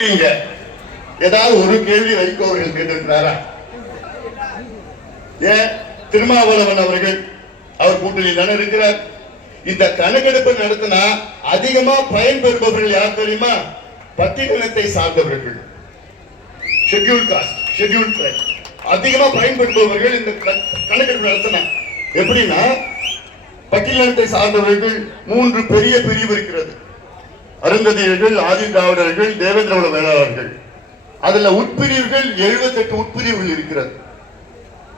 ஏதாவது ஒரு கேள்வி வைகோ அவர்கள் கேட்டிருக்கிறாரா? ஏன் திருமாவளவன் அவர்கள் அவர் கூட்டணியில் தானே இருக்கிறார். இந்த கணக்கெடுப்பு நடத்தினா அதிகமா பயன்பெறுபவர்கள் யார் தெரியுமா? பட்டியலினத்தை சார்ந்தவர்கள், ஷெட்யூல்ட் காஸ்ட், ஷெட்யூல்ட் ட்ரைப் அதிகமா பயன்படுத்துபவர்கள். இந்த கணக்கெடுப்பு நடத்தினா எப்படின்னா, பட்டியலினத்தை சார்ந்தவர்கள் 3 பெரிய பிரிவு இருக்கிறது. அருந்ததியர்கள், ஆதி திராவிடர்கள், தேவேந்திர வேளாளர்கள். அதுல உட்பிரிவுகள் 78 உட்பிரிவுகள் இருக்கிறது.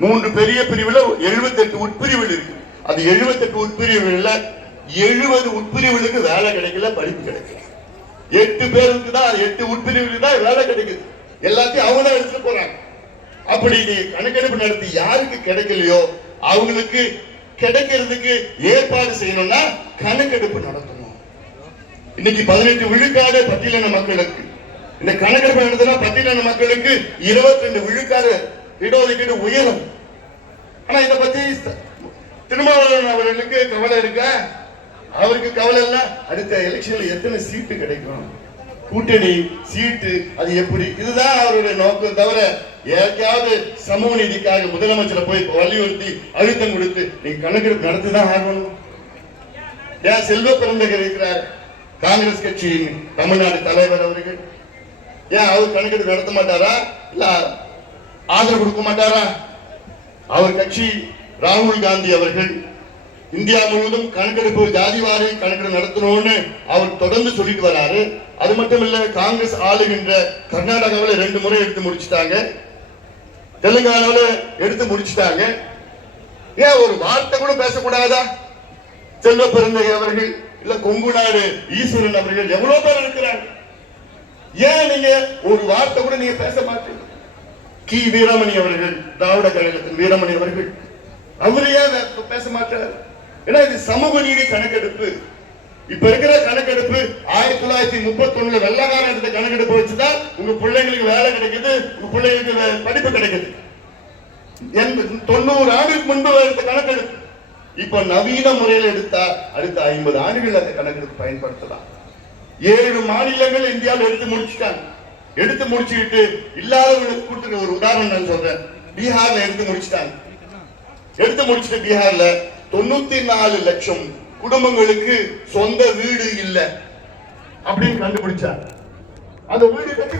3 பெரிய பிரிவுல 78 உட்பிரிவுகள் இருக்கு. அது 78 உட்பிரிவுகள்ல 70 உட்பிரிவுகளுக்கு வேலை கிடைக்கல, படிப்பு கிடைக்கல. 8 பேருக்கு தான், 8 உட்பிரிவுகளுக்கு தான் வேலை கிடைக்குது. எல்லாத்தையும் அவங்க தான் எடுத்துட்டு போறாங்க. அப்படி கணக்கெடுப்பு நடத்தி யாருக்கு கிடைக்கலையோ அவங்களுக்கு கிடைக்கிறதுக்கு ஏற்பாடு செய்யணும்னா கணக்கெடுப்பு நடத்தணும். இன்னைக்கு 18 விழுக்காடு பட்டியலின மக்களுக்கு இந்த கணக்கெடுப்பு நடத்தினா பட்டியலின மக்களுக்கு 22 விழுக்காடு இடஒதுக்கீடு உயரும். ஆனா இதை பத்தி திருமாவளவன் அவர்களுக்கு கவலை இருக்க? அவருக்கு கவலை இல்ல. அடுத்த எலெக்ஷன்ல எத்தனை சீட்டு கிடைக்கும், கூட்டணி சீட்டு, அது எப்படி, இதுதான் அவருடைய நோக்கம். தவிர யாருக்காவது சமூக நீதிக்காக முதலமைச்சரை போய் வலியுறுத்தி அழுத்தம் கொடுத்து நீங்க கணக்கெடுப்பு நடத்திதான் ஆகணும். ஏன் செல்வ பெருந்தகர் இருக்கிறார், காங்கிரஸ் கட்சியின் தமிழ்நாடு தலைவர் அவர்கள், ஏன் அவர் கணக்கெடுப்பு நடத்த மாட்டாரா? இல்ல ஆதரவு கொடுக்க மாட்டாரா? அவர் கட்சி ராகுல் காந்தி அவர்கள் இந்தியா முழுவதும் கணக்கெடுப்பு, ஜாதிவாரி கணக்கெடுப்பு நடத்தணும்னு அவர் தொடர்ந்து சொல்லிட்டு வராரு. அது மட்டும் இல்ல, காங்கிரஸ் ஆளுகின்ற கர்நாடகாவில் 2 முறை எடுத்து முடிச்சுட்டாங்க, தெலுங்கானாவில் எடுத்து முடிச்சுட்டாங்க. ஏன் ஒரு வார்த்தை கூட பேசக்கூடாதா? செல்வ பெருந்தகை அவர்கள், இல்ல கொங்கு நாடு ஈஸ்வரன் அவர்கள், எவ்வளவு பேர் இருக்கிறாங்க. ஏன் நீங்க ஒரு வார்த்தை கூட நீங்க பேச மாட்டீங்க? கி வீரமணி அவர்கள், திராவிட கழகத்தின் வீரமணி அவர்கள், அவரு ஏன் பேச மாட்டார்? ஏன்னா இது சமூக நீதி கணக்கெடுப்பு. இப்ப இருக்கிற கணக்கெடுப்பு 1931 வெள்ளக்காரன் எடுத்த கணக்கெடுப்பு வச்சுதான் உங்க பிள்ளைங்களுக்கு வேலை கிடைக்குது, உங்க பிள்ளைங்களுக்கு படிப்பு கிடைக்குது. 90 ஆண்டுக்கு முன்பு எடுத்த கணக்கெடுப்பு இப்ப நவீன முறையில் எடுத்தா அடுத்த 50 ஆண்டுகள் அந்த கணக்கெடுப்பு பயன்படுத்தலாம். 7 மாநிலங்கள் இந்தியாவில் எடுத்து முடிச்சுட்டாங்க. எடுத்து முடிச்சுக்கிட்டு இல்லாதவங்களுக்கு கொடுத்துருக்க ஒரு உதாரணம் நான் சொல்றேன். பீகார்ல எடுத்து முடிச்சுட்டாங்க. எடுத்து முடிச்சுட்டு பீகார்ல 94 லட்சம் குடும்பங்களுக்கு சொந்த வீடு இல்லை அப்படின்னு கண்டுபிடிச்சாங்க. அந்த வீடு கட்டி